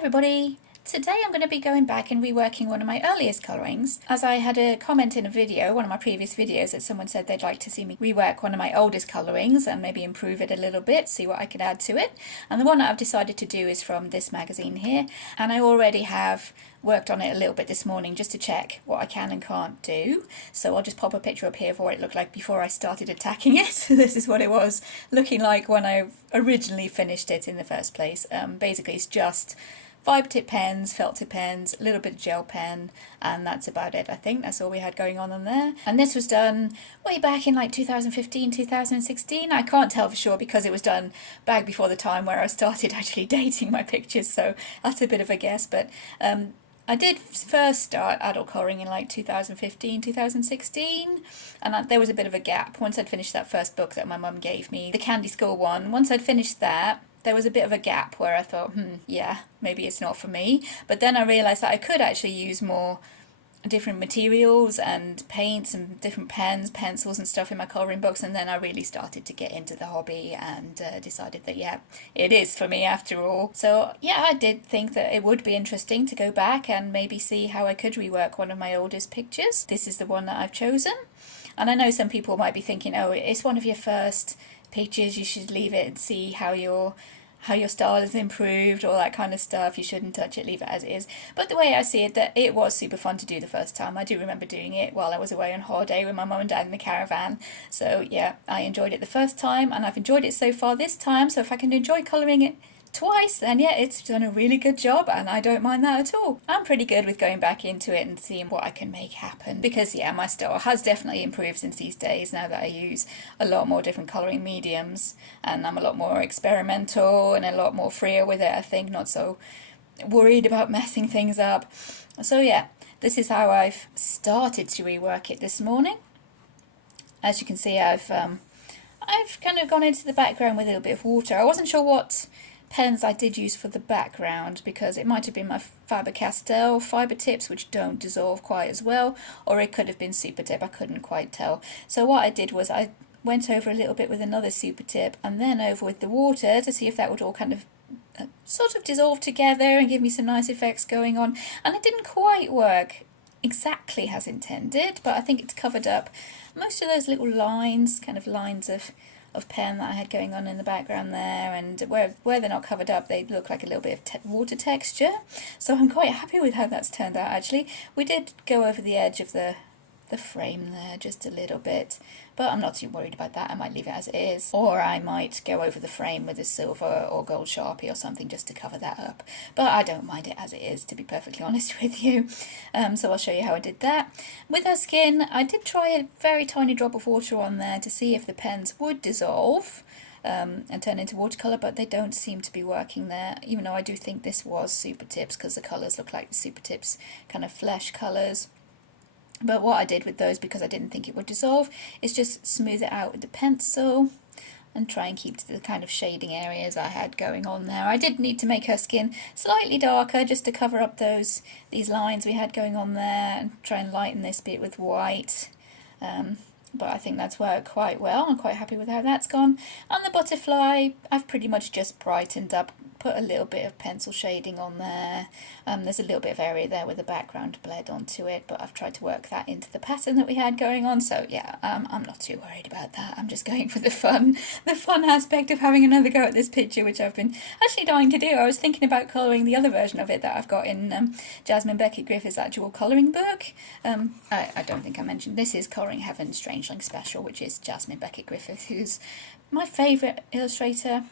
everybody! Today I'm going to be going back and reworking one of my earliest colourings, as I had a comment in a video, one of my previous videos, that someone said they'd like to see me rework one of my oldest colourings and maybe improve it a little bit, see what I could add to it. And the one that I've decided to do is from this magazine here, and I already have worked on it a little bit this morning just to check what I can and can't do. So I'll just pop a picture up here of what it looked like before I started attacking it. This is what it was looking like when I originally finished it in the first place. Basically it's just fibre tip pens, felt tip pens, a little bit of gel pen, and that's about it. I think that's all we had going on there. And this was done way back in like 2015, 2016. I can't tell for sure because it was done back before the time where I started actually dating my pictures, so that's a bit of a guess. But I did first start adult colouring in like 2015, 2016, and there was a bit of a gap. Once I'd finished that first book that my mum gave me, the Candy School one, once I'd finished that, there was a bit of a gap where I thought, yeah, maybe it's not for me. But then I realised that I could actually use more different materials and paints and different pens, pencils and stuff in my colouring books, and then I really started to get into the hobby and decided that, yeah, it is for me after all. So yeah, I did think that it would be interesting to go back and maybe see how I could rework one of my oldest pictures. This is the one that I've chosen. And I know some people might be thinking, oh, it's one of your first pictures, you should leave it and see how your style has improved, all that kind of stuff. You shouldn't touch it, leave it as it is. But the way I see it, that it was super fun to do the first time. I do remember doing it while I was away on holiday with my mum and dad in the caravan. So yeah, I enjoyed it the first time and I've enjoyed it so far this time. So if I can enjoy colouring it twice, then yeah, it's done a really good job and I don't mind that at all. I'm pretty good with going back into it and seeing what I can make happen, because yeah, my style has definitely improved since these days, now that I use a lot more different colouring mediums and I'm a lot more experimental and a lot more freer with it, I think, not so worried about messing things up. So yeah, this is how I've started to rework it this morning. As you can see, I've kind of gone into the background with a little bit of water. I wasn't sure what pens I did use for the background, because it might have been my Faber-Castell fibre tips, which don't dissolve quite as well, or it could have been super tip, I couldn't quite tell. So what I did was I went over a little bit with another super tip and then over with the water to see if that would all kind of sort of dissolve together and give me some nice effects going on, and it didn't quite work exactly as intended, but I think it's covered up most of those little lines, kind of lines of pen that I had going on in the background there, and where they're not covered up they look like a little bit of water texture. So I'm quite happy with how that's turned out actually. We did go over the edge of the frame there just a little bit, but I'm not too worried about that. I might leave it as it is, or I might go over the frame with a silver or gold Sharpie or something just to cover that up, but I don't mind it as it is, to be perfectly honest with you. So I'll show you how I did that. With her skin, I did try a very tiny drop of water on there to see if the pens would dissolve and turn into watercolour, but they don't seem to be working there, even though I do think this was super tips because the colours look like the super tips kind of flesh colours. But what I did with those, because I didn't think it would dissolve, is just smooth it out with the pencil and try and keep to the kind of shading areas I had going on there. I did need to make her skin slightly darker just to cover up these lines we had going on there, and try and lighten this bit with white. But I think that's worked quite well. I'm quite happy with how that's gone. On the butterfly, I've pretty much just brightened up, put a little bit of pencil shading on there. There's a little bit of area there where the background bled onto it, but I've tried to work that into the pattern that we had going on. So yeah, I'm not too worried about that. I'm just going for the fun aspect of having another go at this picture, which I've been actually dying to do. I was thinking about colouring the other version of it that I've got in Jasmine Becket-Griffith's actual colouring book. I don't think I mentioned this is Colouring Heaven Strangeling Special, which is Jasmine Becket-Griffith, who's my favourite illustrator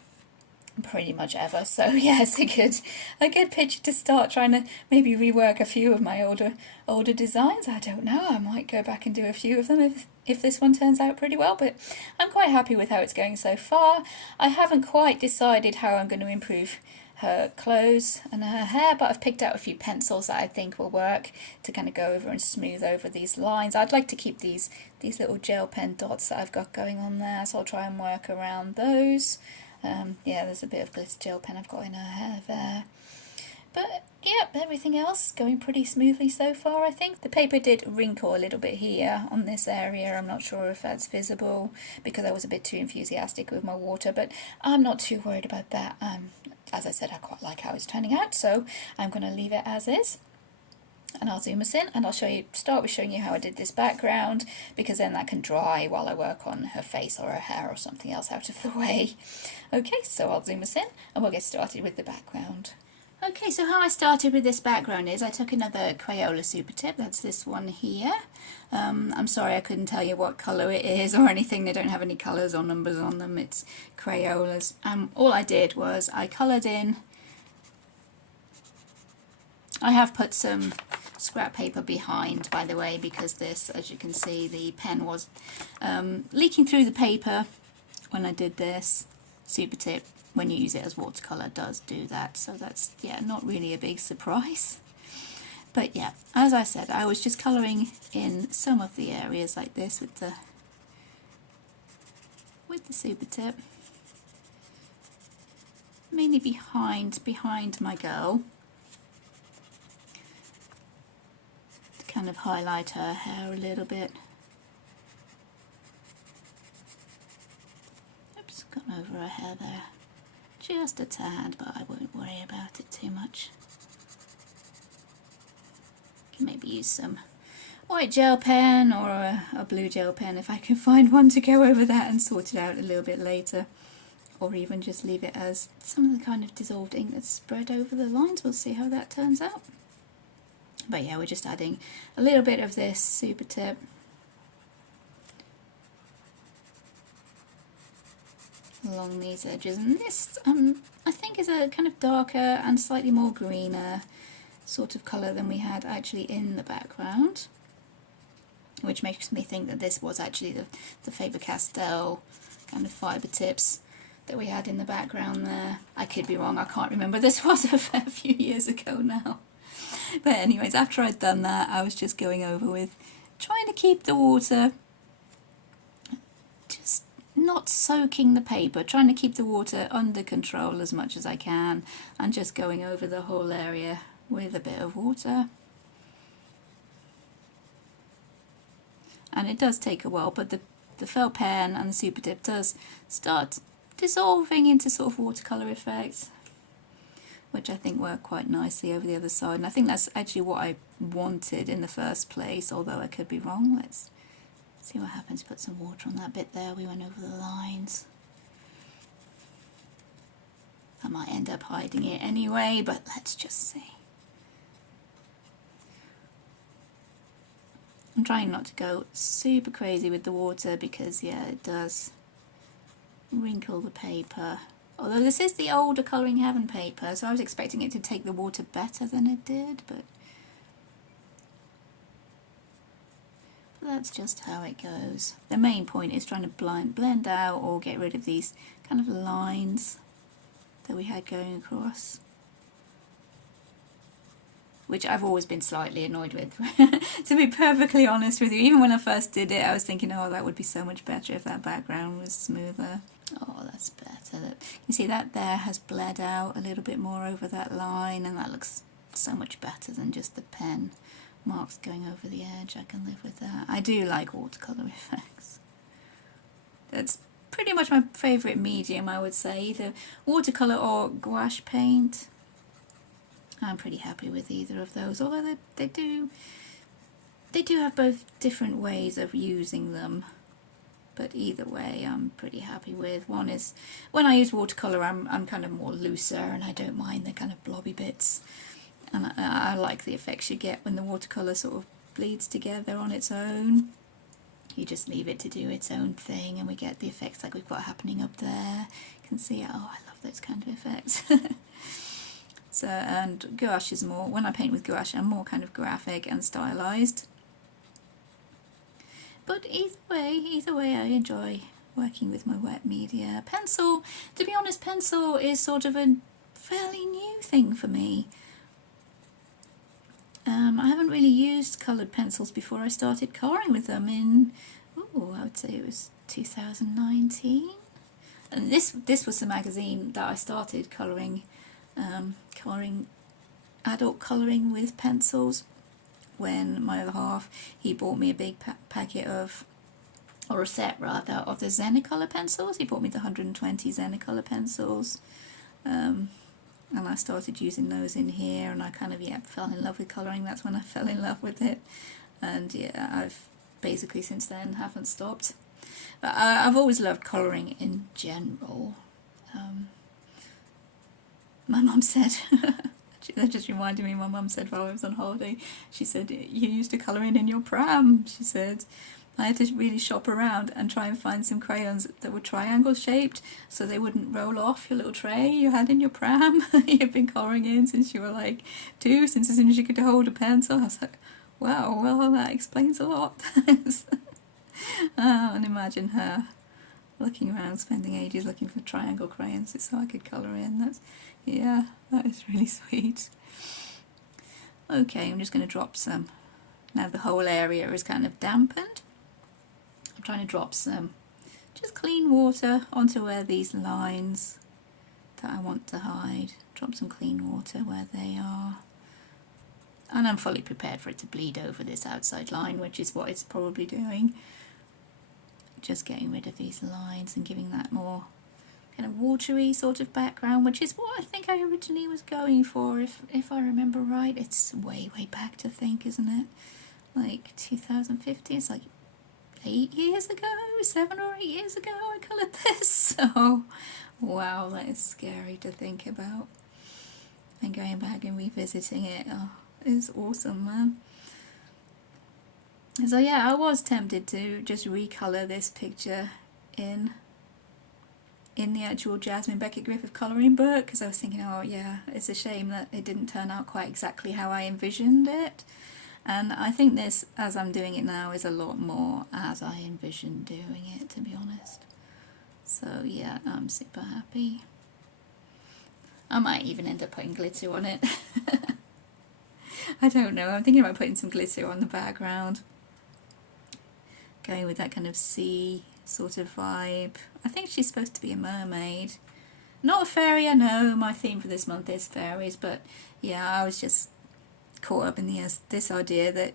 pretty much ever. So yeah, it's a good picture to start trying to maybe rework a few of my older designs. I don't know, I might go back and do a few of them if this one turns out pretty well, but I'm quite happy with how it's going so far. I haven't quite decided how I'm going to improve her clothes and her hair, but I've picked out a few pencils that I think will work to kind of go over and smooth over these lines. I'd like to keep these little gel pen dots that I've got going on there, so I'll try and work around those. Yeah, there's a bit of glitter gel pen I've got in her hair there. But yep, everything else going pretty smoothly so far, I think. The paper did wrinkle a little bit here on this area. I'm not sure if that's visible because I was a bit too enthusiastic with my water, but I'm not too worried about that. As I said, I quite like how it's turning out, so I'm going to leave it as is. And I'll zoom us in and I'll start with showing you how I did this background, because then that can dry while I work on her face or her hair or something else out of the way. Okay, so I'll zoom us in and we'll get started with the background. Okay, so how I started with this background is I took another Crayola super tip, that's this one here. I'm sorry I couldn't tell you what colour it is or anything, they don't have any colours or numbers on them, it's Crayolas. All I did was I coloured in. I have put some scrap paper behind, by the way, because this, as you can see, the pen was leaking through the paper when I did this. Super tip, when you use it as watercolour, does do that, so that's, yeah, not really a big surprise. But yeah, as I said, I was just colouring in some of the areas like this with the super tip, mainly behind my girl, to kind of highlight her hair a little bit. Oops, gone over her hair there just a tad, but I won't worry about it too much. Can maybe use some white gel pen or a blue gel pen if I can find one to go over that and sort it out a little bit later, or even just leave it as some of the kind of dissolved ink that's spread over the lines. We'll see how that turns out. But yeah, we're just adding a little bit of this super tip along these edges, and this I think is a kind of darker and slightly more greener sort of colour than we had actually in the background, which makes me think that this was actually the Faber-Castell kind of fibre tips that we had in the background there. I could be wrong, I can't remember, this was a fair few years ago now. But anyways, after I'd done that, I was just going over with trying to keep the water just not soaking the paper, trying to keep the water under control as much as I can, and just going over the whole area with a bit of water. And it does take a while, but the felt pen and the super tip does start dissolving into sort of watercolour effects, which I think work quite nicely over the other side. And I think that's actually what I wanted in the first place, although I could be wrong. Let's see what happens. Put some water on that bit there. We went over the lines. I might end up hiding it anyway, but let's just see. I'm trying not to go super crazy with the water because, yeah, it does wrinkle the paper. Although this is the older Colouring Heaven paper, so I was expecting it to take the water better than it did, but that's just how it goes. The main point is trying to blend out or get rid of these kind of lines that we had going across, which I've always been slightly annoyed with, to be perfectly honest with you. Even when I first did it, I was thinking, oh, that would be so much better if that background was smoother. Oh, that's better. You see that there has bled out a little bit more over that line, and that looks so much better than just the pen marks going over the edge. I can live with that. I do like watercolour effects. That's pretty much my favourite medium, I would say, either watercolour or gouache paint. I'm pretty happy with either of those, although they do have both different ways of using them. But either way, I'm pretty happy with. One is, when I use watercolour, I'm kind of more looser, and I don't mind the kind of blobby bits. And I like the effects you get when the watercolour sort of bleeds together on its own. You just leave it to do its own thing, and we get the effects like we've got happening up there. You can see, oh, I love those kind of effects. So, and gouache is more, when I paint with gouache, I'm more kind of graphic and stylised. But either way, I enjoy working with my wet media. Pencil, to be honest, pencil is sort of a fairly new thing for me. I haven't really used coloured pencils before I started colouring with them in, I would say it was 2019. And this was the magazine that I started colouring adult colouring with pencils when my other half, he bought me a big packet of, or a set rather, of the Zennicolor pencils. He bought me the 120 Zennicolor pencils, and I started using those in here, and I kind of, yeah, fell in love with colouring. That's when I fell in love with it, and yeah, I've basically since then haven't stopped. But I've always loved colouring in general. My mum said, that just reminded me, my mum said while I was on holiday, she said, you used to colour in your pram. She said, I had to really shop around and try and find some crayons that were triangle shaped so they wouldn't roll off your little tray you had in your pram. You've been colouring in since you were like 2, since as soon as you could hold a pencil. I was like, wow, well that explains a lot. And imagine her looking around, spending ages looking for triangle crayons so I could colour in. That's, yeah, that is really sweet. Okay, I'm just going to drop some. Now the whole area is kind of dampened. I'm trying to drop some just clean water onto where these lines that I want to hide. Drop some clean water where they are. And I'm fully prepared for it to bleed over this outside line, which is what it's probably doing. Just getting rid of these lines and giving that more kind of watery sort of background, which is what I think I originally was going for, if I remember right. It's way back to think, isn't it? Like 2015, it's like 8 years ago, 7 or 8 years ago I coloured this. So wow, that is scary to think about. And going back and revisiting it, oh, it's awesome, man. So yeah, I was tempted to just recolour this picture in the actual Jasmine Becket-Griffith colouring book, because I was thinking, oh yeah, it's a shame that it didn't turn out quite exactly how I envisioned it. And I think this, as I'm doing it now, is a lot more as I envisioned doing it, to be honest. So yeah, I'm super happy. I might even end up putting glitter on it. I don't know, I'm thinking about putting some glitter on the background. Going with that kind of sea sort of vibe. I think she's supposed to be a mermaid. Not a fairy, I know, my theme for this month is fairies, but yeah, I was just caught up in this idea that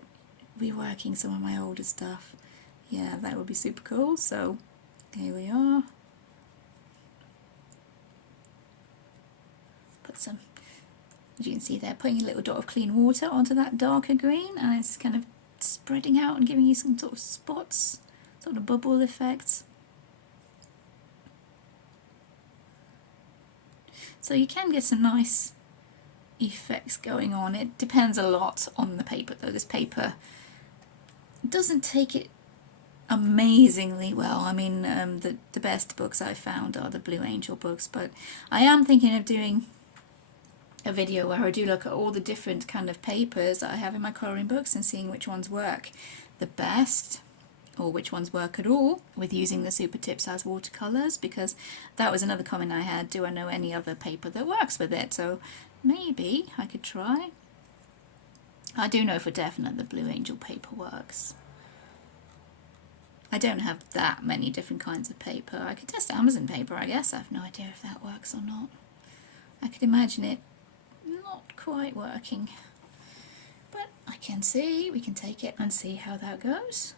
reworking some of my older stuff, yeah, that would be super cool. So here we are. Put some, as you can see there, putting a little dot of clean water onto that darker green, and it's kind of spreading out and giving you some sort of spots, sort of bubble effects. So you can get some nice effects going on. It depends a lot on the paper though. This paper doesn't take it amazingly well. I mean, the best books I've found are the Blue Angel books, but I am thinking of doing a video where I do look at all the different kind of papers that I have in my colouring books and seeing which ones work the best, or which ones work at all with using the Super Tips as watercolours, because that was another comment I had, do I know any other paper that works with it? So maybe I could try. I do know for definite the Blue Angel paper works. I don't have that many different kinds of paper. I could test Amazon paper, I guess. I have no idea if that works or not. I could imagine it not quite working, but I can see, we can take it and see how that goes.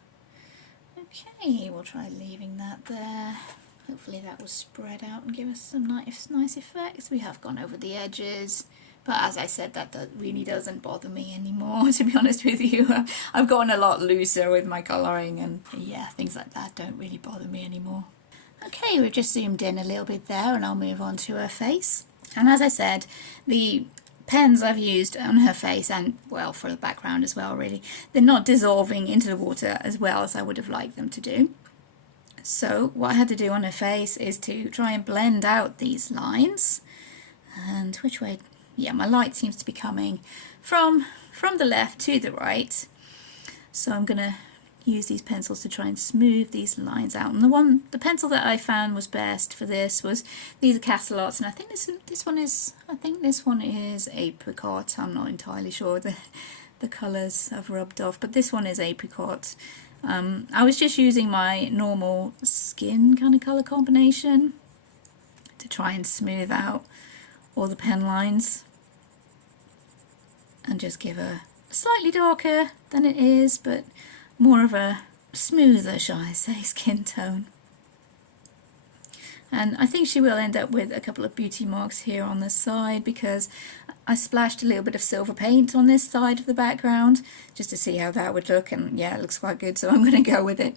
Okay, we'll try leaving that there. Hopefully that will spread out and give us some nice effects. We have gone over the edges, but as I said, that really doesn't bother me anymore, to be honest with you. I've gotten a lot looser with my colouring, and yeah, things like that don't really bother me anymore. Okay, we've just zoomed in a little bit there, and I'll move on to her face. And as I said, the pens I've used on her face, and well, for the background as well, really, they're not dissolving into the water as well as I would have liked them to do. So what I had to do on her face is to try and blend out these lines. And which way? Yeah, my light seems to be coming from the left to the right. So I'm going to use these pencils to try and smooth these lines out. And the pencil that I found was best for this was, these are Castle Arts, and I think this one is Apricot. I'm not entirely sure, the colours have rubbed off, but this one is Apricot. I was just using my normal skin kind of colour combination to try and smooth out all the pen lines. and just give her slightly darker than it is, but more of a smoother, shall I say, skin tone. And I think she will end up with a couple of beauty marks here on the side, because I splashed a little bit of silver paint on this side of the background just to see how that would look, and yeah, it looks quite good, so I'm going to go with it.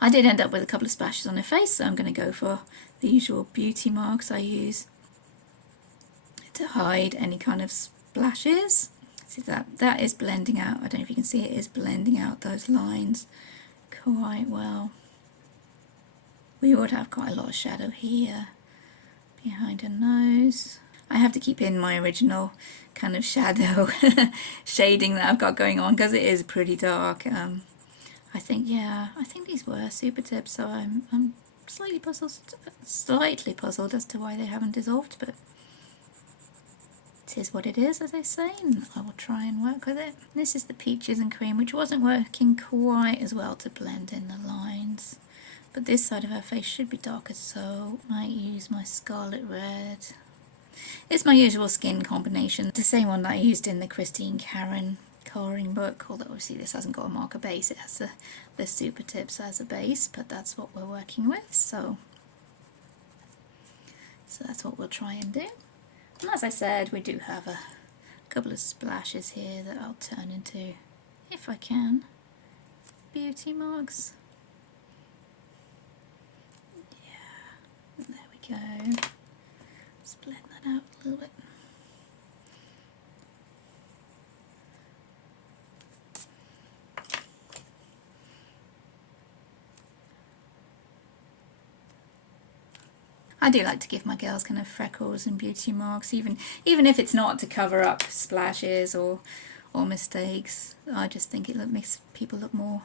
I did end up with a couple of splashes on her face, so I'm going to go for the usual beauty marks I use to hide any kind of splashes. See that is blending out. I don't know if you can see, it is blending out those lines quite well. We would have quite a lot of shadow here behind her nose. I have to keep in my original kind of shadow shading that I've got going on, because it is pretty dark. I think these were super tips, so I'm slightly puzzled as to why they haven't dissolved, but it is what it is, as I say, and I will try and work with it. This is the Peaches and Cream, which wasn't working quite as well to blend in the lines. But this side of her face should be darker, so I might use my Scarlet Red. It's my usual skin combination, the same one that I used in the Christine Karen colouring book, although obviously this hasn't got a marker base, it has the super tips as a base, but that's what we're working with, so that's what we'll try and do. And as I said, we do have a couple of splashes here that I'll turn into, if I can, beauty marks. Yeah, there we go. Let's blend that out a little bit. I do like to give my girls kind of freckles and beauty marks, even if it's not to cover up splashes or mistakes. I just think it makes people look more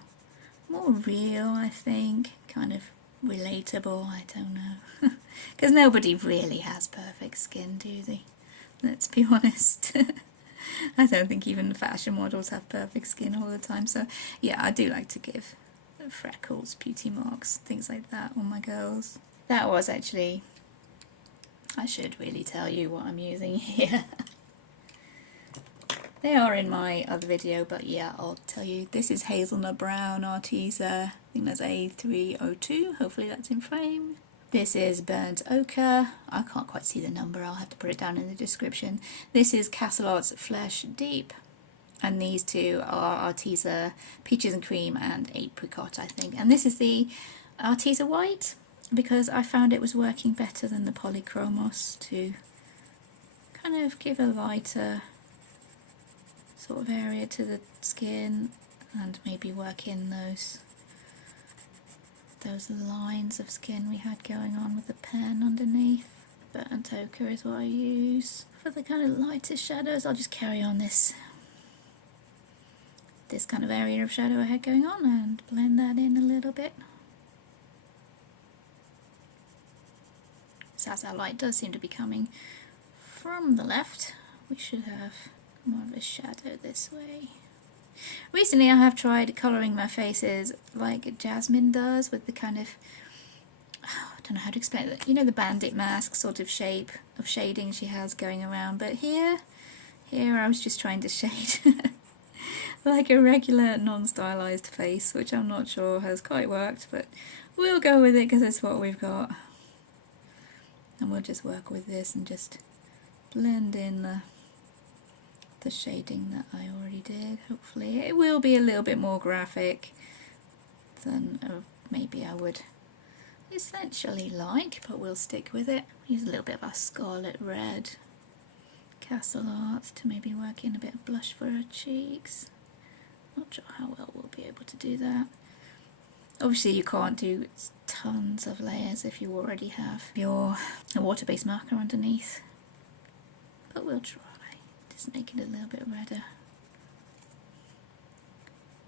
real, I think, kind of relatable, I don't know. Because nobody really has perfect skin, do they? Let's be honest. I don't think even fashion models have perfect skin all the time, so yeah, I do like to give freckles, beauty marks, things like that on my girls. That was actually, I should really tell you what I'm using here. They are in my other video, but yeah, I'll tell you. This is Hazelnut Brown Arteza. I think that's A302. Hopefully that's in frame. This is Burnt Ochre. I can't quite see the number. I'll have to put it down in the description. This is Castellot's Flesh Deep. And these two are Arteza Peaches and Cream and Apricot, I think. And this is the Arteza White, because I found it was working better than the Polychromos to kind of give a lighter sort of area to the skin and maybe work in those lines of skin we had going on with the pen underneath. Burnt Ochre is what I use for the kind of lighter shadows. I'll just carry on this kind of area of shadow I had going on and blend that in a little bit. So as our light does seem to be coming from the left, we should have more of a shadow this way. Recently I have tried colouring my faces like Jasmine does, with the kind of, I don't know how to explain it, you know, the bandit mask sort of shape of shading she has going around, but here I was just trying to shade like a regular non-stylized face, which I'm not sure has quite worked, but we'll go with it because it's what we've got. And we'll just work with this and just blend in the shading that I already did. Hopefully it will be a little bit more graphic than maybe I would essentially like, but we'll stick with it. Use a little bit of our Scarlet Red Castellot to maybe work in a bit of blush for her cheeks. Not sure how well we'll be able to do that. Obviously you can't do tons of layers if you already have your water-based marker underneath, but we'll try. Just make it a little bit redder.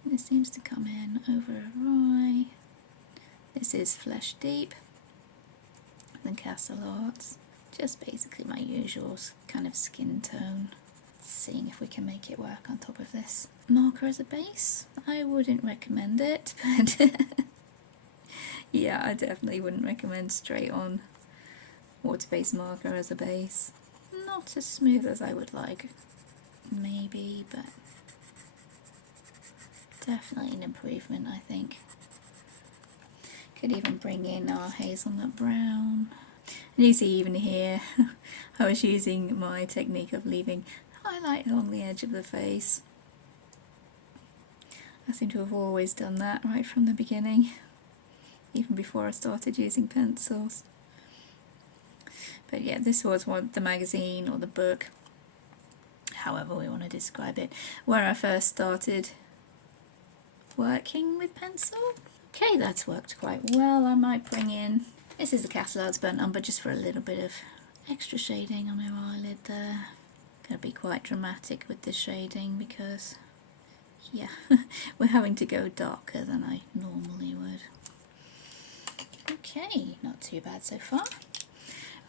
And this seems to come in over her eye. This is Flesh Deep, and Castellot's. Just basically my usual kind of skin tone. Seeing if we can make it work on top of this marker as a base. I wouldn't recommend it, but yeah, I definitely wouldn't recommend straight on water-based marker as a base. Not as smooth as I would like. maybe, but definitely an improvement, I think. Could even bring in our hazelnut brown. And you see even here, I was using my technique of leaving highlight along the edge of the face. I seem to have always done that right from the beginning, even before I started using pencils. But yeah, this was the magazine or the book, however we want to describe it, where I first started working with pencil. Okay, that's worked quite well. I might bring in, this is the Castle Arts Burnt Umber, just for a little bit of extra shading on her eyelid there. Gonna be quite dramatic with this shading because, yeah, we're having to go darker than I normally would. Okay, not too bad so far.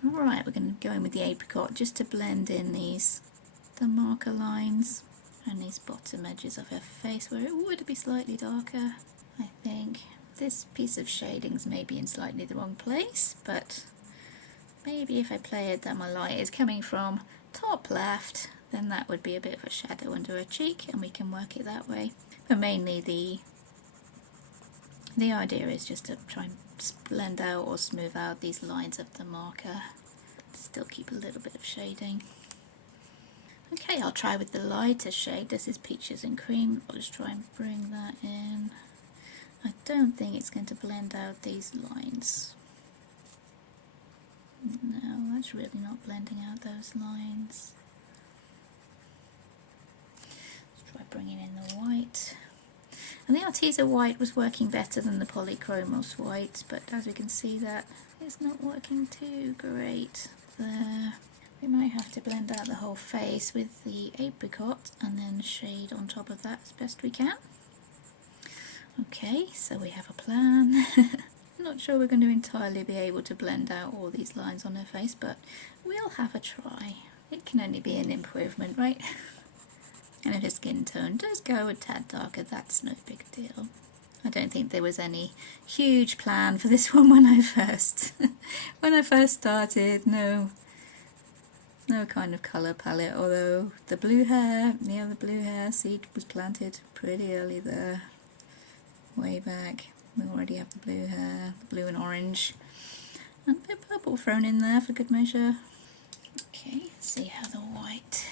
Alright, we're going to go in with the apricot just to blend in the marker lines and these bottom edges of her face where it would be slightly darker, I think. This piece of shading's maybe in slightly the wrong place, but maybe if I play it that my light is coming from top left, then that would be a bit of a shadow under her cheek and we can work it that way. But mainly the idea is just to try and blend out or smooth out these lines of the marker. Still keep a little bit of shading. Okay, I'll try with the lighter shade. This is Peaches and Cream. I'll just try and bring that in. I don't think it's going to blend out these lines. No, that's really not blending out those lines. Let's try bringing in the white. And the Arteza white was working better than the Polychromos white, but as we can see that it's not working too great there. We might have to blend out the whole face with the apricot and then shade on top of that as best we can. Okay, so we have a plan. I'm not sure we're going to entirely be able to blend out all these lines on her face, but we'll have a try. It can only be an improvement, right? And if her skin tone does go a tad darker, that's no big deal. I don't think there was any huge plan for this one when I first started. No kind of colour palette, although the blue hair, the other blue hair seed was planted pretty early there, way back. We already have the blue hair, the blue and orange, and a bit of purple thrown in there for good measure. Okay, let's see how the white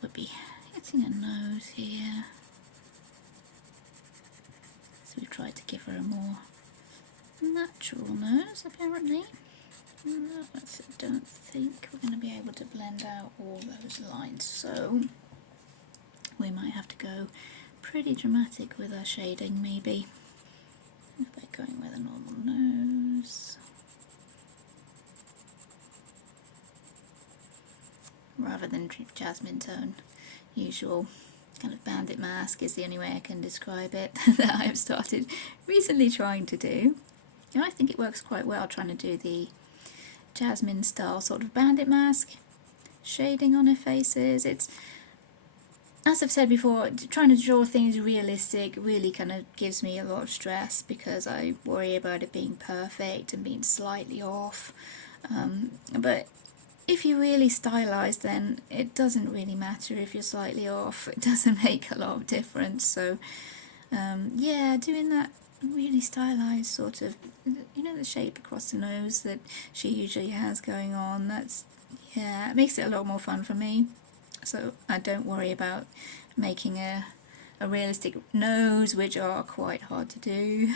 would be hitting her nose here. So we tried to give her a more natural nose, apparently. No, I don't think we're going to be able to blend out all those lines, so we might have to go pretty dramatic with our shading, maybe. By going with a normal nose. Rather than jasmine tone, usual kind of bandit mask is the only way I can describe it that I've started recently trying to do. You know, I think it works quite well trying to do the jasmine style sort of bandit mask, shading on her faces. It's, as I've said before, trying to draw things realistic really kind of gives me a lot of stress because I worry about it being perfect and being slightly off. But if you really stylize, then it doesn't really matter if you're slightly off. It doesn't make a lot of difference. So yeah, doing that really stylized sort of, you know, the shape across the nose that she usually has going on, that's, yeah, it makes it a lot more fun for me. So I don't worry about making a realistic nose, which are quite hard to do.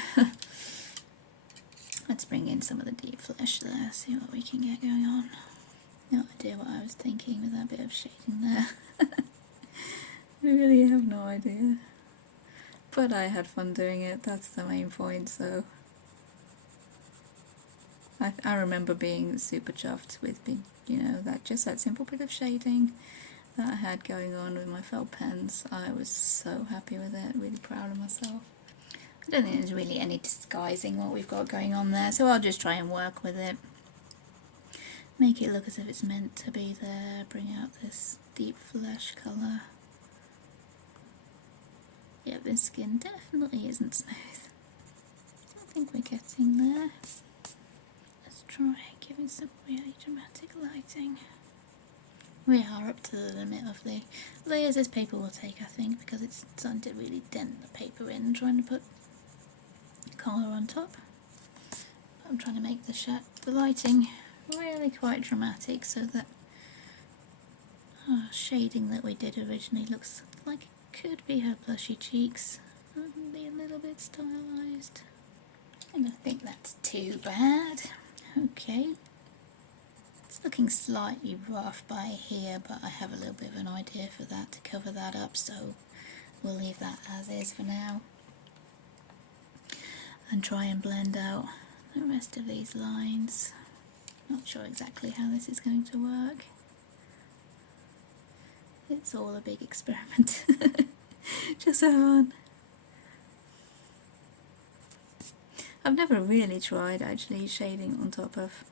Let's bring in some of the deep flesh there, see what we can get going on. No idea what I was thinking with that bit of shading there. I really have no idea. But I had fun doing it, that's the main point, so I remember being super chuffed with, you know, that simple bit of shading that I had going on with my felt pens. I was so happy with it, really proud of myself. I don't think there's really any disguising what we've got going on there, so I'll just try and work with it. Make it look as if it's meant to be there, bring out this deep flesh colour. Yeah, this skin definitely isn't smooth. I think we're getting there. Let's try giving some really dramatic lighting. We are up to the limit of the layers this paper will take, I think, because it's starting to really dent the paper in, trying to put colour on top. I'm trying to make the lighting really quite dramatic so that our shading that we did originally looks like it could be her blushy cheeks and be a little bit stylised. I don't think that's too bad. Okay. It's looking slightly rough by here, but I have a little bit of an idea for that to cover that up, so we'll leave that as is for now. And try and blend out the rest of these lines. Not sure exactly how this is going to work. It's all a big experiment. Just for fun. I've never really tried actually shading on top of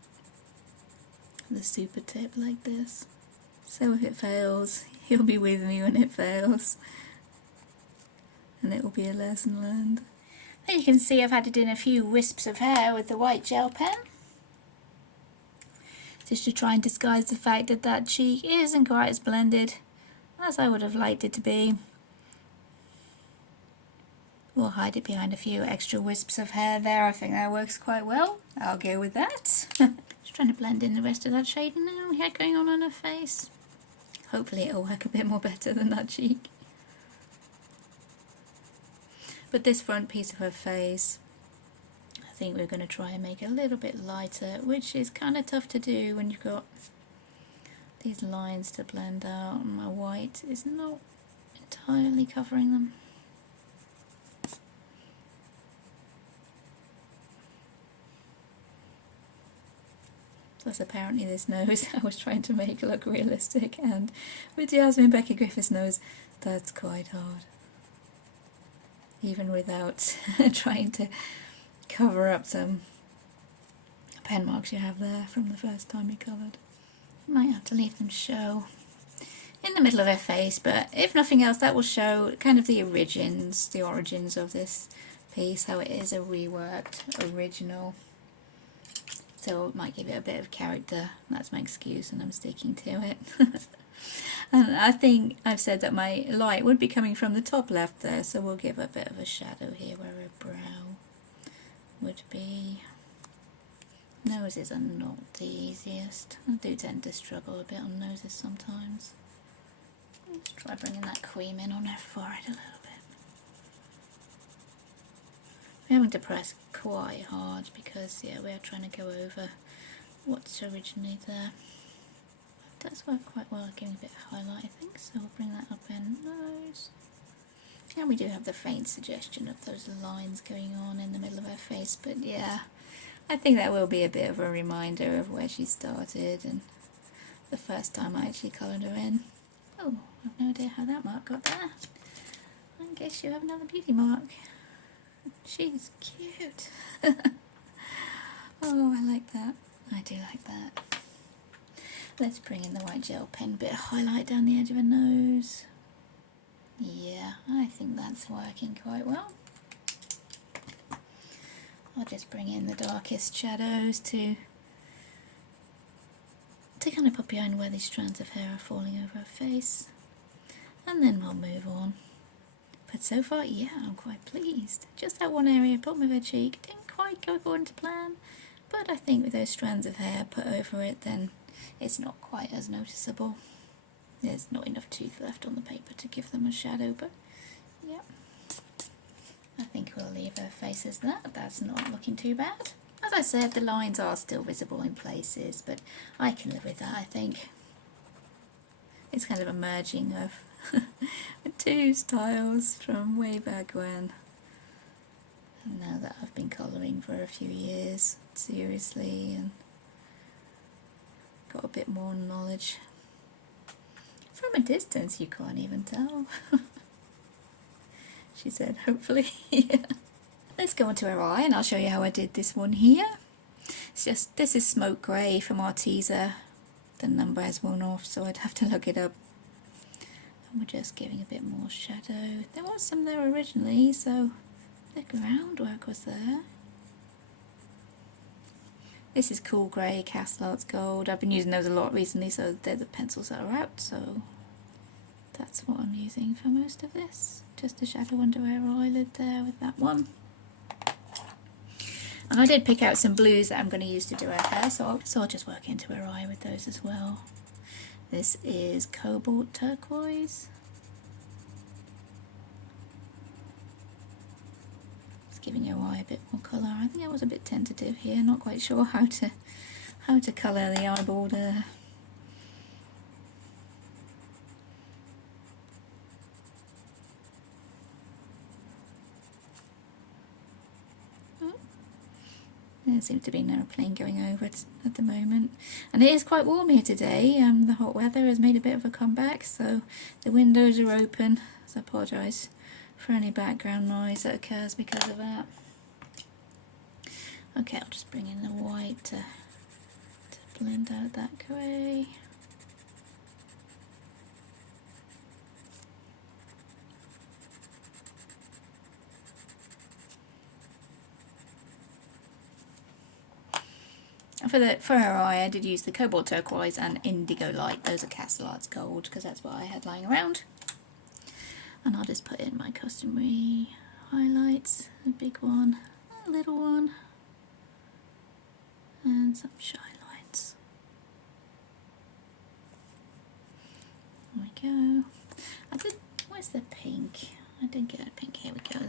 the super tip like this. So if it fails, you'll be with me when it fails. And it will be a lesson learned. There you can see I've added in a few wisps of hair with the white gel pen. Just to try and disguise the fact that that cheek isn't quite as blended as I would have liked it to be. We'll hide it behind a few extra wisps of hair there. I think that works quite well. I'll go with that. Just trying to blend in the rest of that shading now we had going on her face. Hopefully it'll work a bit more better than that cheek. But this front piece of her face, I think we're going to try and make a little bit lighter, which is kind of tough to do when you've got these lines to blend out and my white is not entirely covering them. Plus apparently this nose I was trying to make look realistic, and with Jasmine Becket-Griffith's nose that's quite hard. Even without trying to cover up some pen marks you have there from the first time you coloured. Might have to leave them show in the middle of her face, but if nothing else that will show kind of the origins of this piece, how it is a reworked original. So it might give it a bit of character. That's my excuse and I'm sticking to it. And I think I've said that my light would be coming from the top left there, so we'll give a bit of a shadow here where her brow would be. Noses are not the easiest. I do tend to struggle a bit on noses sometimes. Let's try bringing that cream in on her forehead a little bit. We're having to press quite hard because, yeah, we're trying to go over what's originally there. It does work quite well at giving a bit of highlight, I think, so we'll bring that up in nose. And we do have the faint suggestion of those lines going on in the middle of her face, but yeah, I think that will be a bit of a reminder of where she started and the first time I actually coloured her in. Oh, I've no idea how that mark got there. I guess you have another beauty mark. She's cute. Oh, I like that. I do like that. Let's bring in the white gel pen, bit of highlight down the edge of her nose. Yeah, I think that's working quite well. I'll just bring in the darkest shadows to kind of put behind where these strands of hair are falling over her face. And then we'll move on. But so far, yeah, I'm quite pleased. Just that one area, bottom of her cheek, didn't quite go according to plan. But I think with those strands of hair put over it, then it's not quite as noticeable. There's not enough tooth left on the paper to give them a shadow, but yeah. I think we'll leave her face as that. That's not looking too bad. As I said, the lines are still visible in places, but I can live with that, I think. It's kind of a merging of two styles from way back when. And now that I've been colouring for a few years, seriously, and got a bit more knowledge. From a distance you can't even tell. She said, hopefully. Yeah. Let's go into her eye and I'll show you how I did this one here. It's just, this is smoke grey from Arteza. The number has worn off, so I'd have to look it up. And we're just giving a bit more shadow. There was some there originally, so the groundwork was there. This is Cool Grey, Castelart's Gold. I've been using those a lot recently, so they're the pencils that are out, so that's what I'm using for most of this. Just a shadow under her eyelid there with that one. And I did pick out some blues that I'm going to use to do her hair, so I'll just work into her eye with those as well. This is Cobalt Turquoise. Giving your eye a bit more colour. I think I was a bit tentative here, not quite sure how to colour the eye border. There seems to be an aeroplane going over it at the moment. And it is quite warm here today. The hot weather has made a bit of a comeback, so the windows are open. So I apologise for any background noise that occurs because of that. Okay, I'll just bring in the white to blend out that grey. For her eye, I did use the Cobalt Turquoise and Indigo Light. Those are Castelart's Gold, because that's what I had lying around. And I'll just put in my customary highlights, a big one, a little one, and some shy lines. There we go. Where's the pink? I did get a pink, here we go.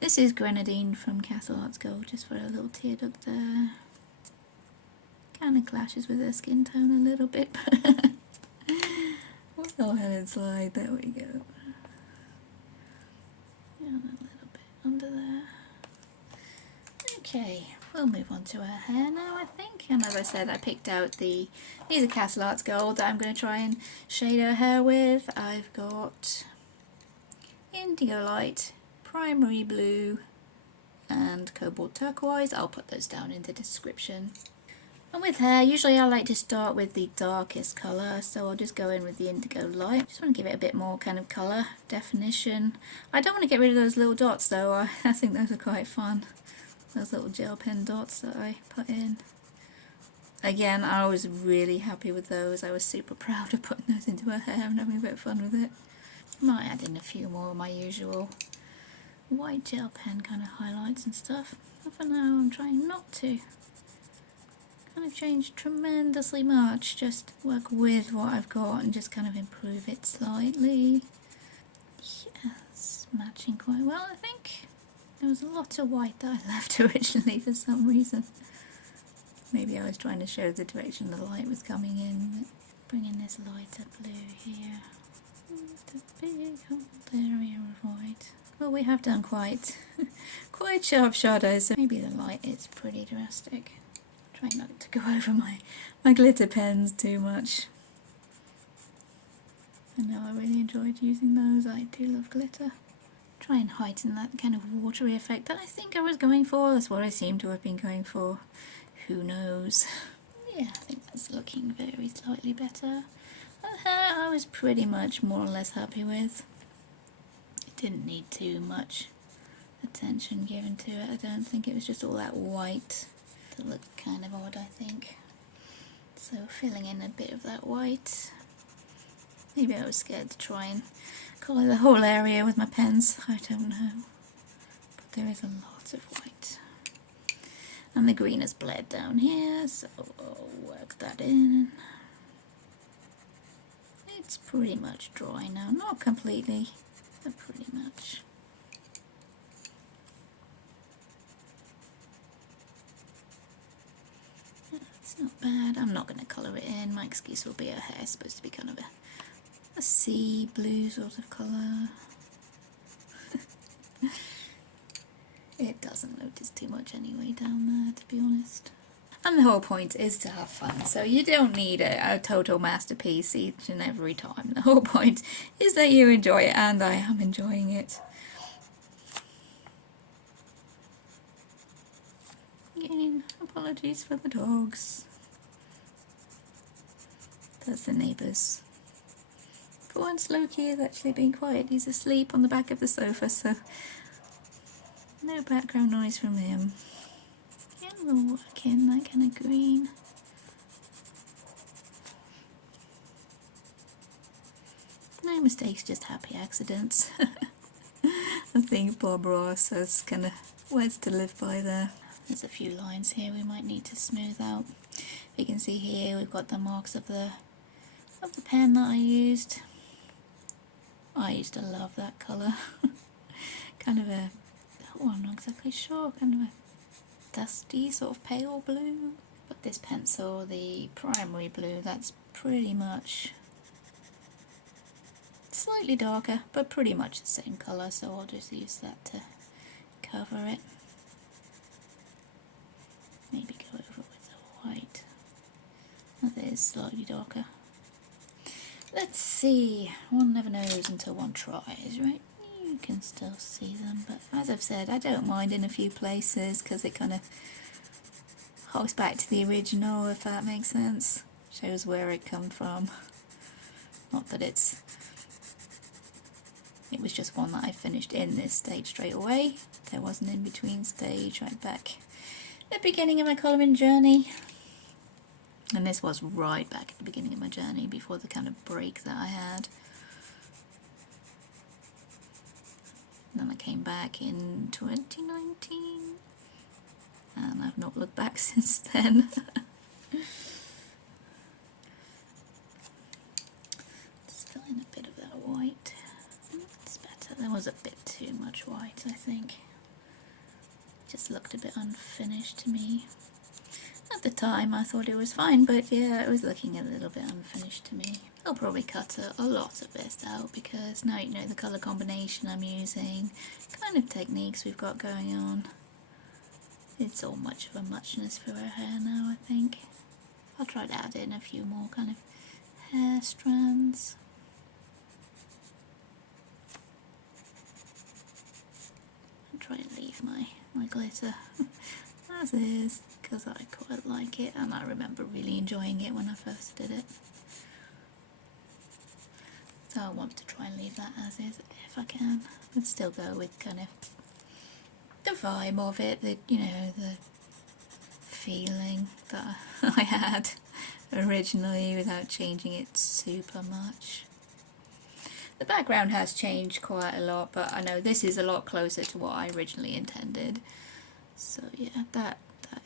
This is Grenadine from Castelart's Gold, just for a little tear duct there. Kind of clashes with her skin tone a little bit, but we'll go ahead and slide, there we go. And a little bit under there. Okay, we'll move on to her hair now, I think. And as I said, I picked out these are Castelart's Gold that I'm going to try and shade her hair with. I've got Indigo Light, Primary Blue, and Cobalt Turquoise. I'll put those down in the description. And with hair, usually I like to start with the darkest colour, so I'll just go in with the Indigo Light. Just want to give it a bit more kind of colour definition. I don't want to get rid of those little dots though, I think those are quite fun. Those little gel pen dots that I put in. Again, I was really happy with those. I was super proud of putting those into her hair and having a bit of fun with it. Might add in a few more of my usual white gel pen kind of highlights and stuff. But for now, I'm trying not to kind of change tremendously much, just work with what I've got and just kind of improve it slightly. Yes, matching quite well, I think. There was a lot of white that I left originally for some reason. Maybe I was trying to show the direction the light was coming in. Bringing this lighter blue here. The big whole area of white. Well, we have done quite sharp shadows, so maybe the light is pretty drastic. Trying not to go over my glitter pens too much. I know I really enjoyed using those. I do love glitter. Try and heighten that kind of watery effect that I think I was going for. That's what I seem to have been going for. Who knows? Yeah, I think that's looking very slightly better. I was pretty much more or less happy with. It didn't need too much attention given to it. I don't think it was just all that white. It looked kind of odd, I think. So filling in a bit of that white. Maybe I was scared to try and colour the whole area with my pens. I don't know. But there is a lot of white. And the green has bled down here, so I'll work that in. It's pretty much dry now. Not completely, but pretty much. It's not bad. I'm not going to colour it in. My excuse will be her hair is supposed to be kind of a sea blue sort of colour. It doesn't notice too much anyway down there, to be honest. And the whole point is to have fun, so you don't need a total masterpiece each and every time. The whole point is that you enjoy it, and I am enjoying it. Again, apologies for the dogs. That's the neighbours. For once, Loki has actually been quiet. He's asleep on the back of the sofa, so no background noise from him. Again, We'll work in that kind of green. No mistakes, just happy accidents. I think Bob Ross has kind of words to live by there. There's a few lines here we might need to smooth out. You can see here we've got the marks of the pen that I used. I used to love that colour. Kind of a, oh, I'm not exactly sure, kind of a dusty sort of pale blue. But this pencil, the primary blue, that's pretty much slightly darker, but pretty much the same colour, so I'll just use that to cover it. Maybe go over with the white. That is slightly darker. Let's see. One never knows until one tries, right? You can still see them, but as I've said, I don't mind in a few places because it kind of harks back to the original, if that makes sense. Shows where it come from. Not that it was just one that I finished in this stage straight away. There was an in-between stage right back at the beginning of my colouring journey. And this was right back at the beginning of my journey, before the kind of break that I had. And then I came back in 2019, and I've not looked back since then. Still in a bit of that white. It's better. There was a bit too much white, I think. Just looked a bit unfinished to me. At the time I thought it was fine, but yeah, it was looking a little bit unfinished to me. I'll probably cut a lot of this out because now you know the colour combination I'm using, kind of techniques we've got going on. It's all much of a muchness for her hair now, I think. I'll try to add in a few more kind of hair strands. I'll try to leave my glitter as is, because I quite like it, and I remember really enjoying it when I first did it. So I want to try and leave that as is if I can, and still go with kind of the vibe of it, the, you know, the feeling that I had originally without changing it super much. The background has changed quite a lot, but I know this is a lot closer to what I originally intended. So yeah, that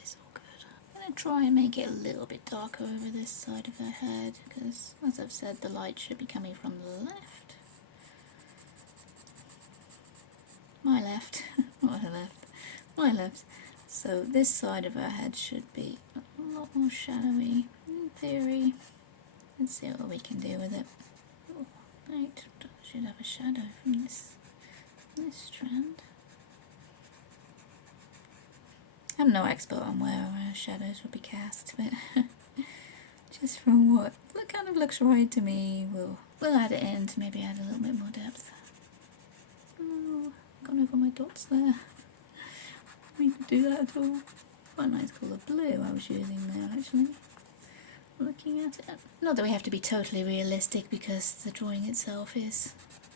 is all good. I'm going to try and make it a little bit darker over this side of her head, because as I've said, the light should be coming from the left. My left. Not her left. My left. So this side of her head should be a lot more shadowy, in theory. Let's see what we can do with it. Oh, right, should have a shadow from this strand. I'm no expert on where shadows will be cast, but just from what kind of looks right to me, we'll add it in to maybe add a little bit more depth. Oh, gone over my dots there. I need to do that at all. Quite a nice colour blue I was using there, actually. Looking at it. Not that we have to be totally realistic, because the drawing itself is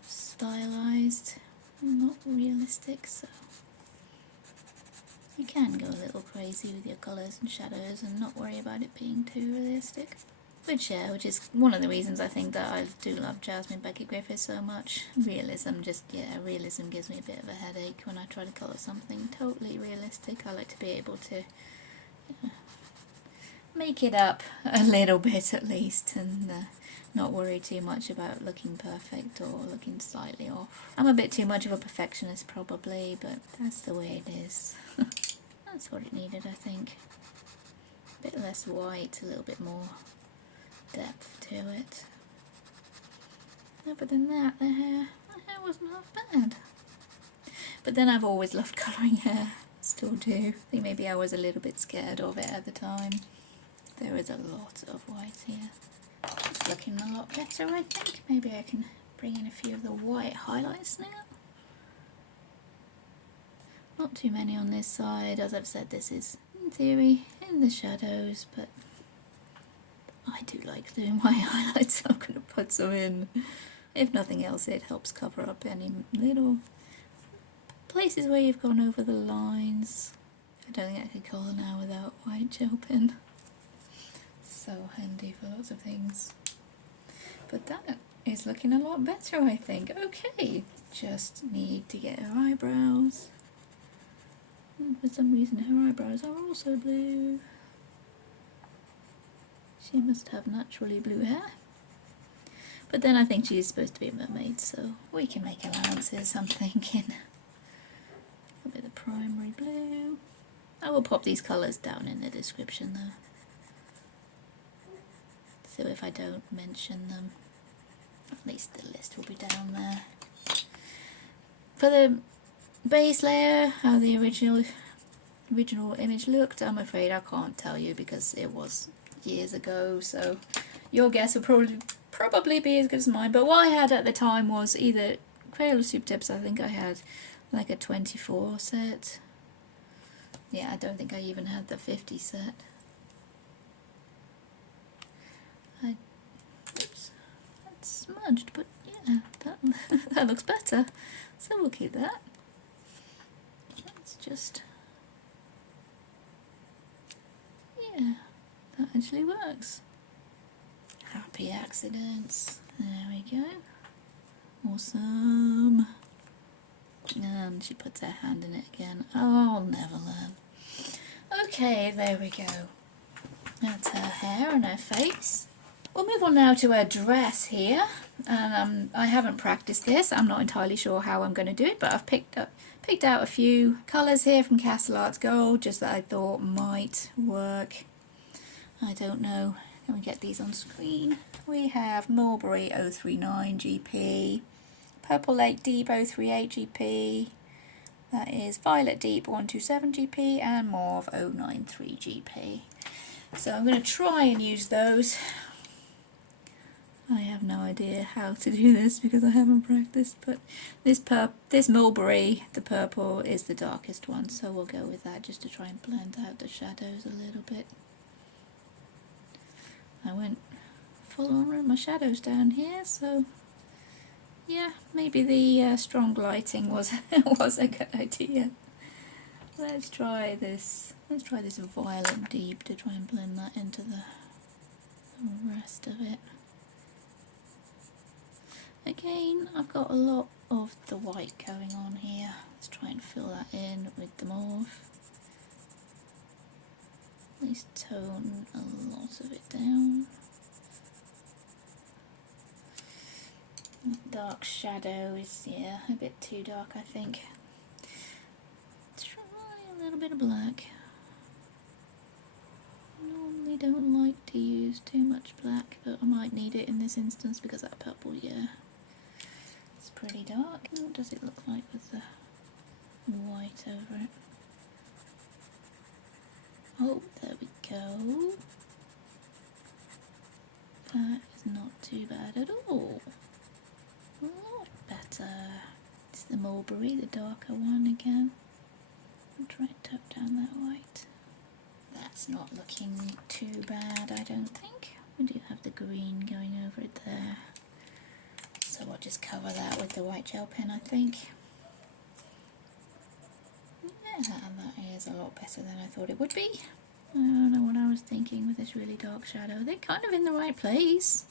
stylized, not realistic, so you can go a little crazy with your colours and shadows and not worry about it being too realistic. Which is one of the reasons I think that I do love Jasmine Becket-Griffith so much. Realism gives me a bit of a headache when I try to colour something totally realistic. I like to be able to make it up a little bit at least, and not worry too much about looking perfect or looking slightly off. I'm a bit too much of a perfectionist probably, but that's the way it is. That's what it needed, I think. A bit less white, a little bit more depth to it. Other than that, the hair wasn't half bad. But then I've always loved colouring hair, still do. I think maybe I was a little bit scared of it at the time. There is a lot of white here. It's looking a lot better, I think. Maybe I can bring in a few of the white highlights now. Not too many on this side. As I've said, this is, in theory, in the shadows, but I do like doing white highlights, so I'm going to put some in. If nothing else, it helps cover up any little places where you've gone over the lines. I don't think I could colour now without white gel pen. So handy for lots of things. But that is looking a lot better, I think. Okay, just need to get her eyebrows. And for some reason her eyebrows are also blue. She must have naturally blue hair. But then I think she's supposed to be a mermaid, so we can make allowances, I'm thinking. A bit of primary blue. I will pop these colours down in the description though. So if I don't mention them, at least the list will be down there. For the base layer, how the original image looked, I'm afraid I can't tell you because it was years ago, so your guess will probably be as good as mine. But what I had at the time was either Crayola Super Tips, I think I had like a 24 set. Yeah, I don't think I even had the 50 set. Oops, that's smudged, but yeah, that looks better. So we'll keep that. Let's just, yeah, that actually works. Happy accidents. There we go. Awesome. And she puts her hand in it again. Oh, I'll never learn. Okay, there we go. That's her hair and her face. We'll move on now to her dress here. I haven't practiced this. I'm not entirely sure how I'm going to do it, but I've picked out a few colours here from Castle Arts Gold, just that I thought might work. I don't know. Can we get these on screen? We have Mulberry 039 GP, Purple Lake Deep 038 GP, that is Violet Deep 127 GP, and Mauve 093 GP. So I'm going to try and use those. I have no idea how to do this because I haven't practiced, but this Mulberry, the purple, is the darkest one, so we'll go with that just to try and blend out the shadows a little bit. I went full on with my shadows down here, so yeah, maybe the strong lighting was a good idea. Let's try this. Let's try this Violet Deep to try and blend that into the rest of it. Again, I've got a lot of the white going on here. Let's try and fill that in with the mauve. At least tone a lot of it down. Dark shadow is, yeah, a bit too dark, I think. Try a little bit of black. Normally don't like to use too much black, but I might need it in this instance because that purple, yeah, it's pretty dark. What does it look like with the white over it? Oh, there we go. That is not too bad at all. A lot better. It's the Mulberry, the darker one again. I'll try and tone down that white. That's not looking too bad, I don't think. We do have the green going over it there. So I'll just cover that with the white gel pen, I think. Yeah, that is a lot better than I thought it would be. I don't know what I was thinking with this really dark shadow. They're kind of in the right place.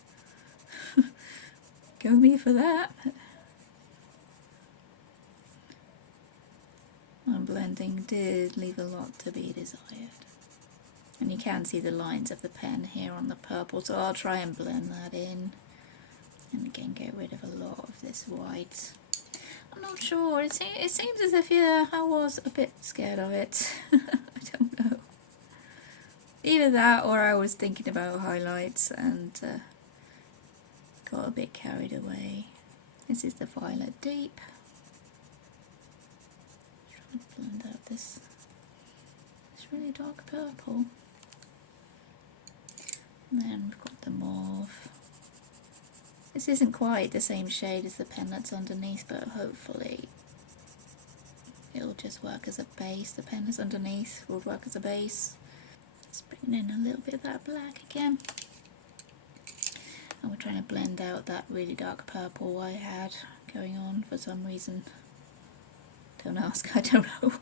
Go me for that. My blending did leave a lot to be desired. And you can see the lines of the pen here on the purple, so I'll try and blend that in. And again, get rid of a lot of this white. I'm not sure, it seems as if, yeah, I was a bit scared of it. I don't know. Either that or I was thinking about highlights and got a bit carried away. This is the Violet Deep. Try to blend out this really dark purple. And then we've got the mauve. This isn't quite the same shade as the pen that's underneath, but hopefully it'll just work as a base. The pen that's underneath will work as a base. Just bring in a little bit of that black again. And we're trying to blend out that really dark purple I had going on for some reason. Don't ask, I don't know.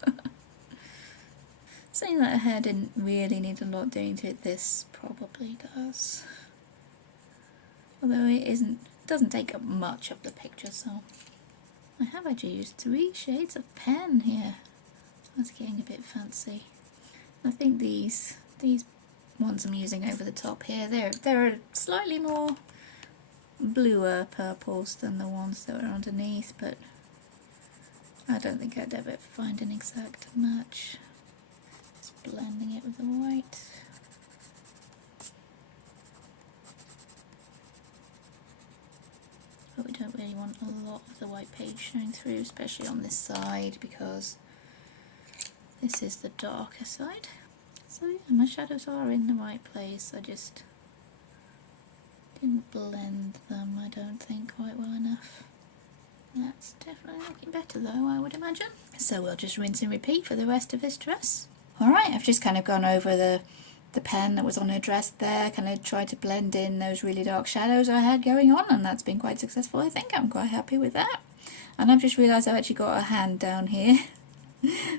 Saying that her hair didn't really need a lot doing to it, this probably does. Although it doesn't take up much of the picture, so I have actually used 3 shades of pen here. That's getting a bit fancy. I think these ones I'm using over the top here, they're slightly more bluer purples than the ones that are underneath, but I don't think I'd ever find an exact match. Just blending it with the white. But we don't really want a lot of the white page showing through, especially on this side, because this is the darker side. So yeah, my shadows are in the right place. I just didn't blend them, I don't think, quite well enough. That's definitely looking better though, I would imagine. So we'll just rinse and repeat for the rest of this dress. Alright, I've just kind of gone over the pen that was on her dress there, kind of tried to blend in those really dark shadows I had going on, and that's been quite successful, I think. I'm quite happy with that. And I've just realised I've actually got a hand down here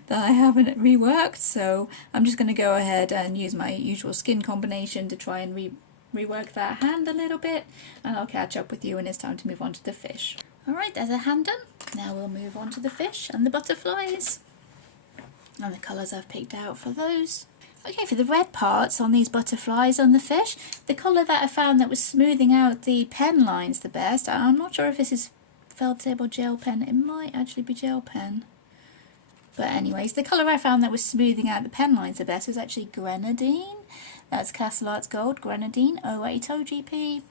that I haven't reworked, so I'm just going to go ahead and use my usual skin combination to try and rework that hand a little bit, and I'll catch up with you when it's time to move on to the fish. Alright, there's a hand done. Now we'll move on to the fish and the butterflies and the colours I've picked out for those. Okay, for the red parts on these butterflies on the fish, the colour that I found that was smoothing out the pen lines the best, I'm not sure if this is felt tip or gel pen, it might actually be gel pen. But anyways, the colour I found that was smoothing out the pen lines the best was actually Grenadine. That's Castle Arts Gold, Grenadine, 080 GP.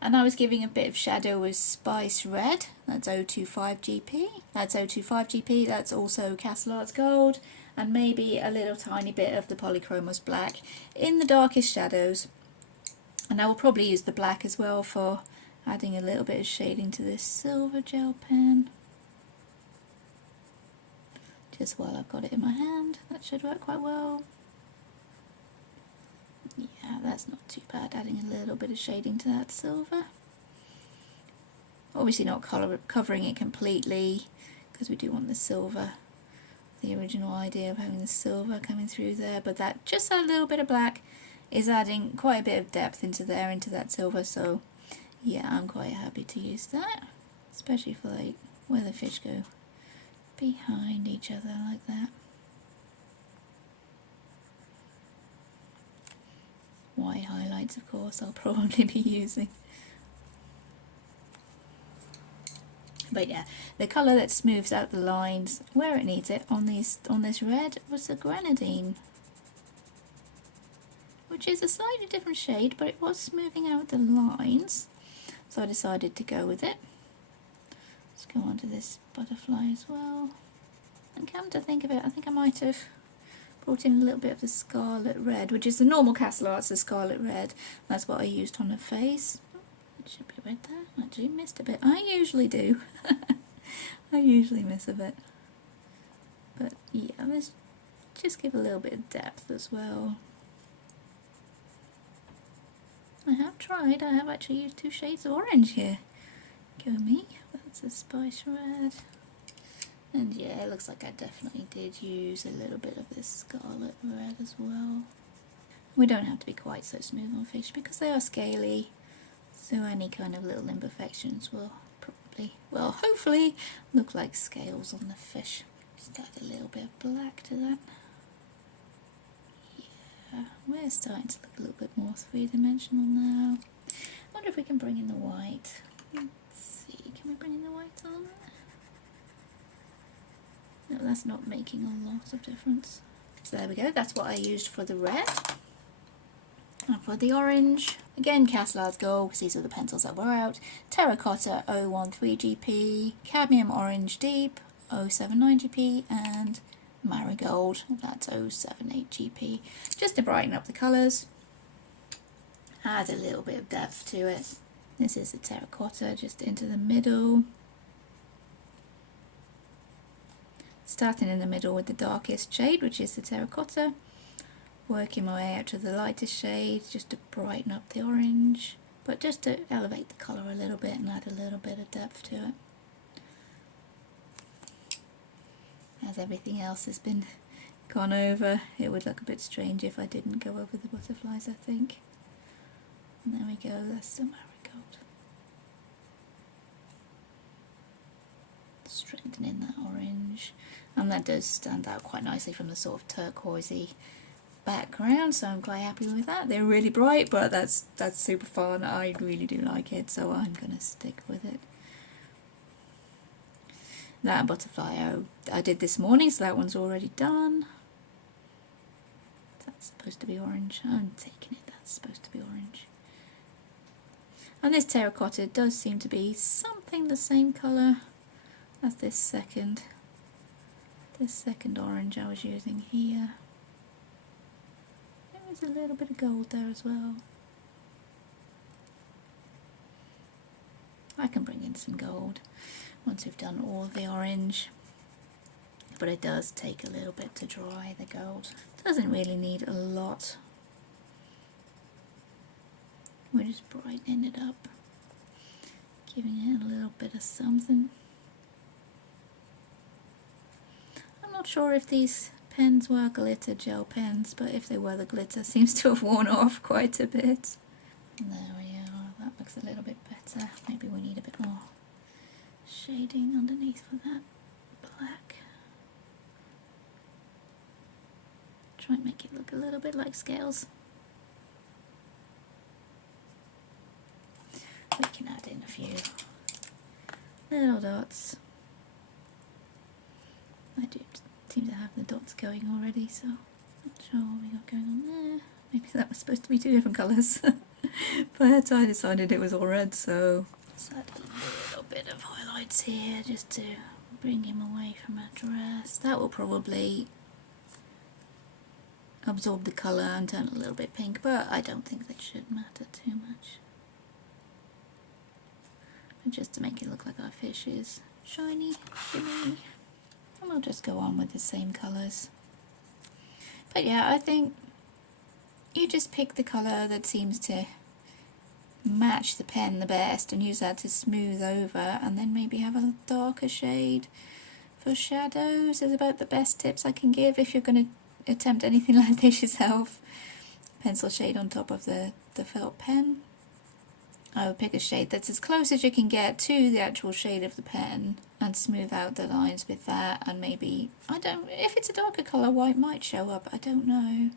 And I was giving a bit of shadow with Spice Red, that's 025 GP. That's 025 GP, that's also Castle Arts Gold. And maybe a little tiny bit of the Polychromos Black in the darkest shadows. And I will probably use the black as well for adding a little bit of shading to this silver gel pen. Just while I've got it in my hand, that should work quite well. Yeah, that's not too bad, adding a little bit of shading to that silver. Obviously not covering it completely, because we do want the silver, the original idea of having the silver coming through there, but that just that little bit of black is adding quite a bit of depth into there, into that silver, so yeah, I'm quite happy to use that, especially for like where the fish go behind each other like that. White highlights, of course, I'll probably be using. But yeah, the colour that smooths out the lines where it needs it on this red was the Grenadine, which is a slightly different shade, but it was smoothing out the lines, so I decided to go with it. Let's go on to this butterfly as well. And come to think of it, I think I might have brought in a little bit of the Scarlet Red, which is the normal Castle Arts, the Scarlet Red. That's what I used on her face. It should be red there. I actually missed a bit. I usually do. I usually miss a bit. But yeah, let's just give a little bit of depth as well. I have tried. I have actually used 2 shades of orange here. Go me. That's a Spice Red. And yeah, it looks like I definitely did use a little bit of this Scarlet Red as well. We don't have to be quite so smooth on fish because they are scaly, so any kind of little imperfections will probably, well, hopefully look like scales on the fish. Just add a little bit of black to that. Yeah, we're starting to look a little bit more three-dimensional now. I wonder if we can bring in the white. Let's see, can we bring in the white on? No, that's not making a lot of difference. So there we go, that's what I used for the red. And for the orange, again Castle Arts Gold, because these are the pencils that were out. Terracotta 013 GP, Cadmium Orange Deep 079 GP, and Marigold, that's 078 GP. Just to brighten up the colours, add a little bit of depth to it. This is the terracotta, just into the middle. Starting in the middle with the darkest shade, which is the terracotta, working my way out to the lightest shade just to brighten up the orange, but just to elevate the colour a little bit and add a little bit of depth to it. As everything else has been gone over. It would look a bit strange if I didn't go over the butterflies, I think. And there we go, that's some marigold. Strengthening that orange. And that does stand out quite nicely from the sort of turquoisey background, so I'm quite happy with that. They're really bright, but that's super fun. I really do like it, so I'm gonna stick with it. That butterfly I did this morning, so that one's already done. That's supposed to be orange. I'm taking it that's supposed to be orange. And this terracotta does seem to be something the same colour as this second orange I was using here. There is a little bit of gold there as well. I can bring in some gold once we've done all of the orange, but it does take a little bit to dry, the gold. Doesn't really need a lot. We're just brightening it up, giving it a little bit of something. I'm not sure if these pens were glitter gel pens, but if they were, the glitter seems to have worn off quite a bit. There we are, that looks a little bit better. Maybe we need a bit more shading underneath for that black. Try and make it look a little bit like scales. We can add in a few little dots. I do seem to have the dots going already, so not sure what we got going on there. Maybe that was supposed to be two different colours. But I decided it was all red, so let's add a little bit of highlights here just to bring him away from that dress. That will probably absorb the colour and turn it a little bit pink, but I don't think that should matter too much. But just to make it look like our fish is shiny, shimmery. And we'll just go on with the same colours. But yeah, I think you just pick the colour that seems to match the pen the best and use that to smooth over, and then maybe have a darker shade for shadows is about the best tips I can give if you're going to attempt anything like this yourself. Pencil shade on top of the felt pen. I would pick a shade that's as close as you can get to the actual shade of the pen and smooth out the lines with that, and maybe, if it's a darker colour, white might show up, I don't know.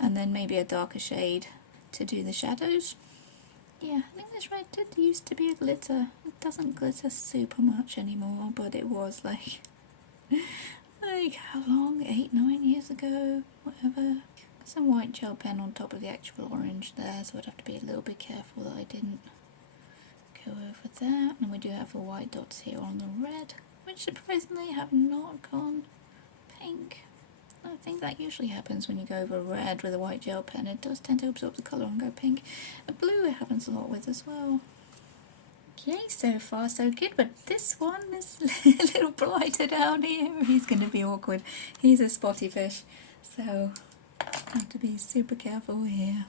And then maybe a darker shade to do the shadows. Yeah, I think this red did used to be a glitter. It doesn't glitter super much anymore, but it was like how long? 8-9 years ago, whatever. Some white gel pen on top of the actual orange there, so I'd have to be a little bit careful that I didn't go over that. And we do have the white dots here on the red, which surprisingly have not gone pink. I think that usually happens when you go over red with a white gel pen. It does tend to absorb the colour and go pink. But blue it happens a lot with as well. Okay, so far so good, but this one is a little brighter down here. He's going to be awkward. He's a spotty fish, so I have to be super careful here.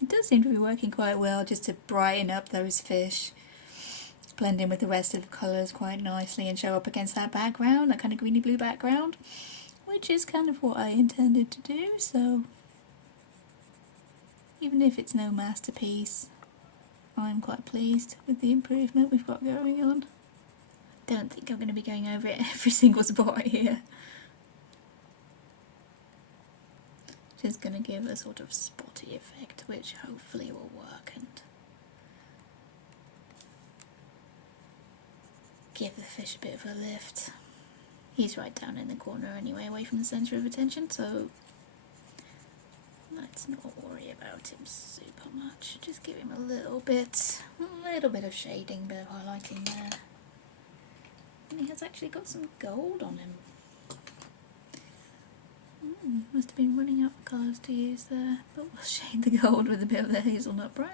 It does seem to be working quite well just to brighten up those fish, blend in with the rest of the colours quite nicely and show up against that background, that kind of greeny blue background, which is kind of what I intended to do. So even if it's no masterpiece, I'm quite pleased with the improvement we've got going on. Don't think I'm going to be going over it every single spot here. Just going to give a sort of spotty effect, which hopefully will work and give the fish a bit of a lift. He's right down in the corner anyway, away from the centre of attention, so let's not worry about him super much. Just give him a little bit of shading, bit of highlighting there. And he has actually got some gold on him. Must have been running out of colours to use there, but we'll shade the gold with a bit of the hazelnut brown.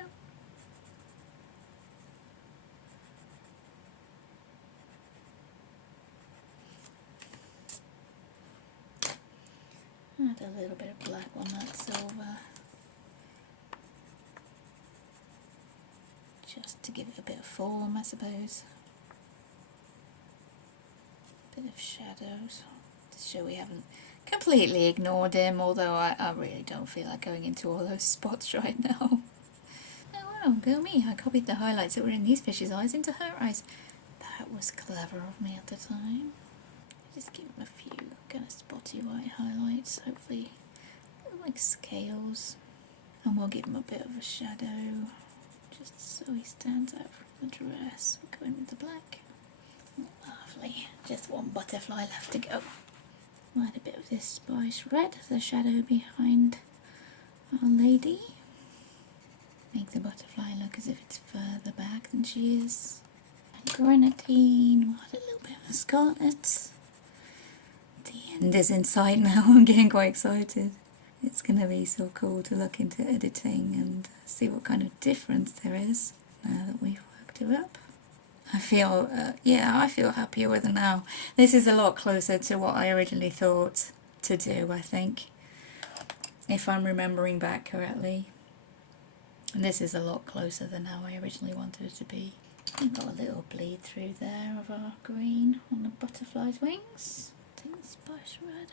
Add a little bit of black on that silver, just to give it a bit of form, I suppose. Bit of of shadows to show we haven't completely ignored him, although I really don't feel like going into all those spots right now. Oh wow, go me, I copied the highlights that were in these fish's eyes into her eyes. That was clever of me at the time. Just give him a few kind of spotty white highlights, hopefully like scales. And we'll give him a bit of a shadow, just so he stands out from the dress. We'll go in with the black. Lovely. Just one butterfly left to go. We'll add a bit of this spice red, the shadow behind our lady. Make the butterfly look as if it's further back than she is. And grenadine, we'll add a little bit of scarlet. The end is in sight now, I'm getting quite excited. It's going to be so cool to look into editing and see what kind of difference there is now that we've worked her up. I feel, I feel happier with her now. This is a lot closer to what I originally thought to do, I think, if I'm remembering back correctly. And this is a lot closer than how I originally wanted it to be. We've got a little bleed through there of our green on the butterfly's wings. Take the spice red.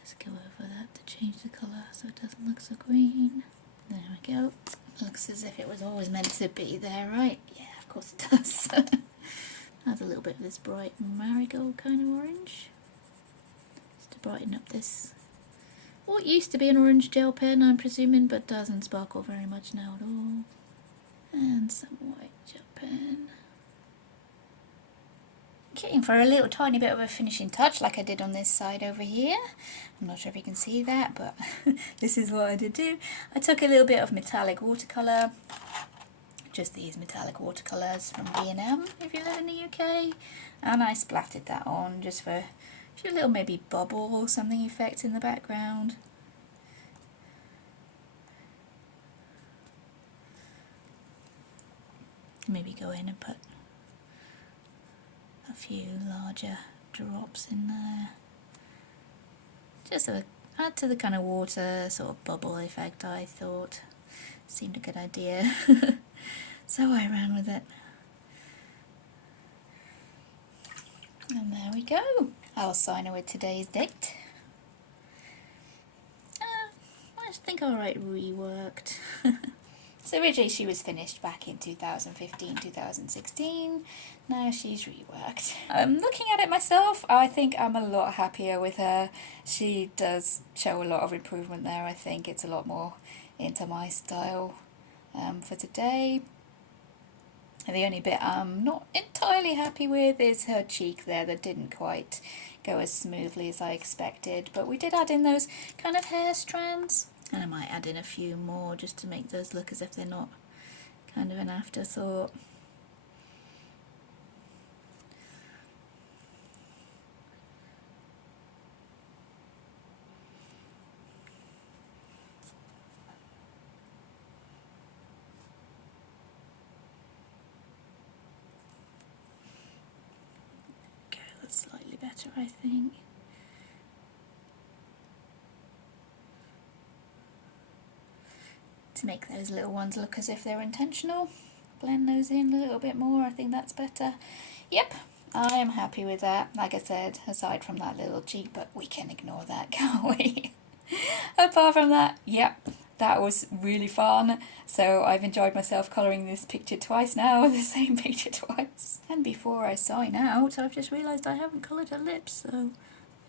Just go over that to change the colour so it doesn't look so green. There we go. Looks as if it was always meant to be there, right? Yeah, of course it does. Add a little bit of this bright marigold kind of orange. Just to brighten up this. What used to be an orange gel pen, I'm presuming, but doesn't sparkle very much now at all. And some white gel pen. Getting for a little tiny bit of a finishing touch like I did on this side over here. I'm not sure if you can see that, but this is what I did do. I took a little bit of metallic watercolour, just these metallic watercolours from B&M if you live in the UK, and I splattered that on just for a little maybe bubble or something effect in the background. Maybe go in and put a few larger drops in there, just to add to the kind of water sort of bubble effect. I thought seemed a good idea, so I ran with it. And there we go. I'll sign her with today's date. I think I write reworked. So originally she was finished back in 2015, 2016. Now she's reworked. Looking at it myself, I think I'm a lot happier with her. She does show a lot of improvement there. I think it's a lot more into my style for today. The only bit I'm not entirely happy with is her cheek there that didn't quite go as smoothly as I expected. But we did add in those kind of hair strands. And I might add in a few more just to make those look as if they're not kind of an afterthought. Okay, that's slightly better, I think. To make those little ones look as if they're intentional. Blend those in a little bit more, I think that's better. Yep, I am happy with that. Like I said, aside from that little cheek, but we can ignore that, can't we? Apart from that, yep, that was really fun. So I've enjoyed myself colouring this picture twice now, the same picture twice. And before I sign out, I've just realised I haven't coloured her lips, so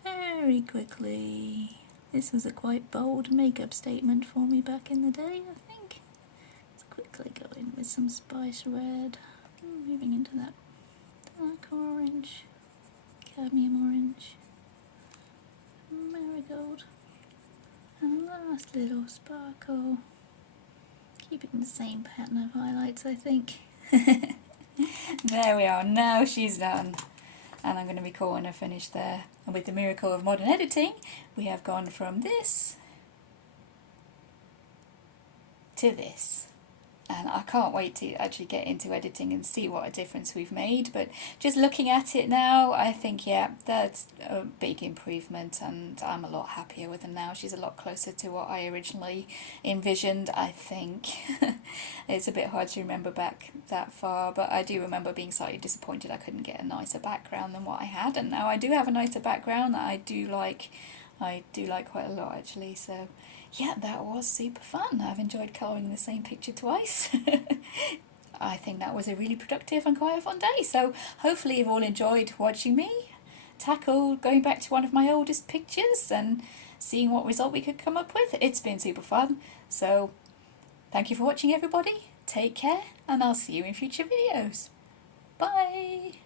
very quickly. This was a quite bold makeup statement for me back in the day, I think. Let's quickly go in with some spice red. Moving into that dark orange, cadmium orange, marigold, and a last little sparkle. Keeping the same pattern of highlights, I think. There we are, now she's done. And I'm going to be calling her finished there. And with the miracle of modern editing, we have gone from this to this. and I can't wait to actually get into editing and see what a difference we've made. But just looking at it now, I think, yeah, that's a big improvement, and I'm a lot happier with her now. She's a lot closer to what I originally envisioned, I think. It's a bit hard to remember back that far, but I do remember being slightly disappointed I couldn't get a nicer background than what I had, and now I do have a nicer background that I do like quite a lot, actually. So yeah, that was super fun. I've enjoyed colouring the same picture twice. I think that was a really productive and quite a fun day. So hopefully you've all enjoyed watching me tackle going back to one of my oldest pictures and seeing what result we could come up with. It's been super fun. So thank you for watching, everybody. Take care, and I'll see you in future videos. Bye!